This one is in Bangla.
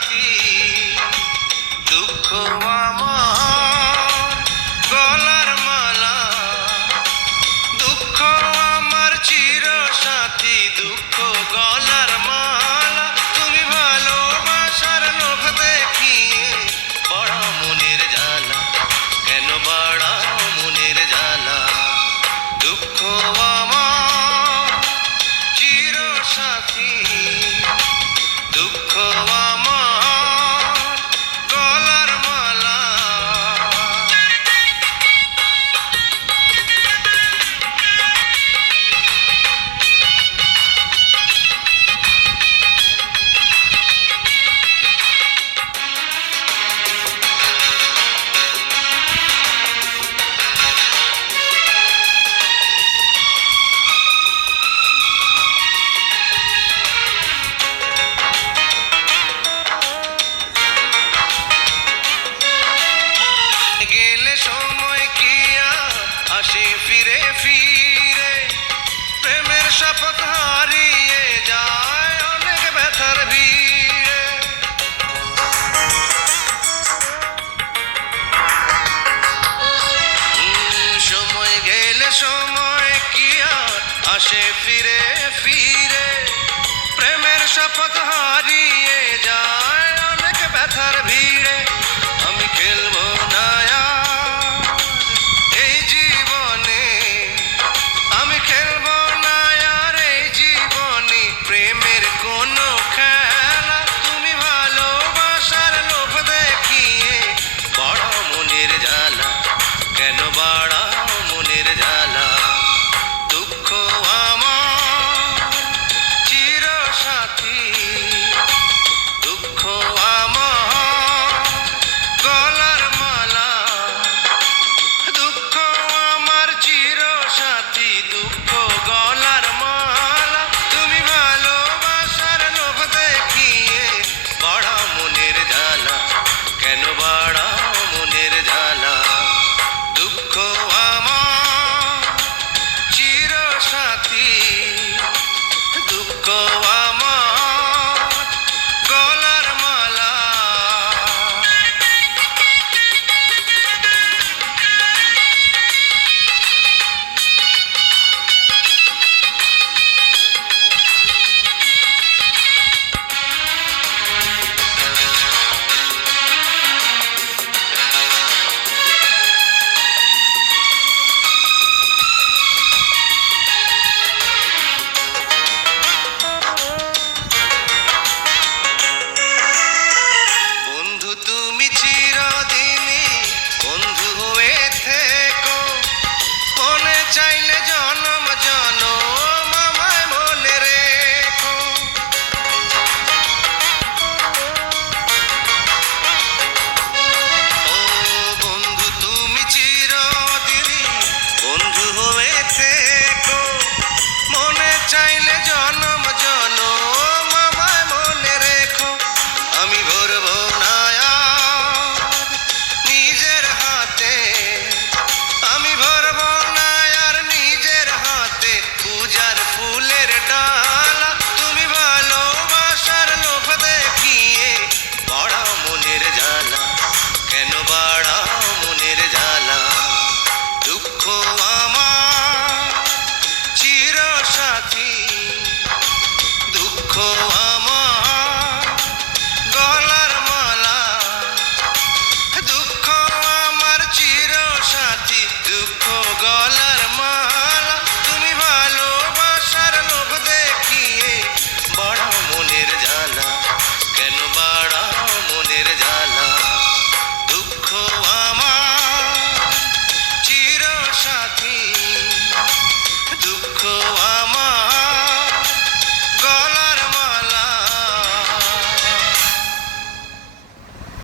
সাথী, দুঃখ আমার গলার মালা, দুঃখ আমার চির সাথী, দুঃখ গলার মালা। তুমি ভালোবাসার লোভ দেখিয়ে বড় মনের জ্বালা, কেন বাড়াও মনের জ্বালা? দুঃখ আমার চির সাথী, দুঃখ আমার গলার মালা। গেলে সময় কি আর আসে ফিরে ফিরে, প্রেমের শপথ হারিয়ে যায় অনেক ব্যথার ভিড়ে। সময় গেলে সময় কি আর আসে ফিরে ফিরে, প্রেমের শপথ হারিয়ে যায় অনেক ব্যথার ভিড়ে। আমি খেলবো না আর এই জীবনে, আমি খেলবো না আর এই জীবনে প্রেমের কোনো খেলা। তুমি ভালোবাসার লোভ দেখিয়ে বড় মনের জ্বালা, কেন বাড়াও মনের জ্বালা? দুঃখ আমার চির সাথী, দুঃখ আমার গলার মালা, দুঃখ আমার চির সাথী, দুঃখ গলার মালা। তুমি ভালোবাসার লোভ দেখিয়ে বড় মনের জ্বালা, কেন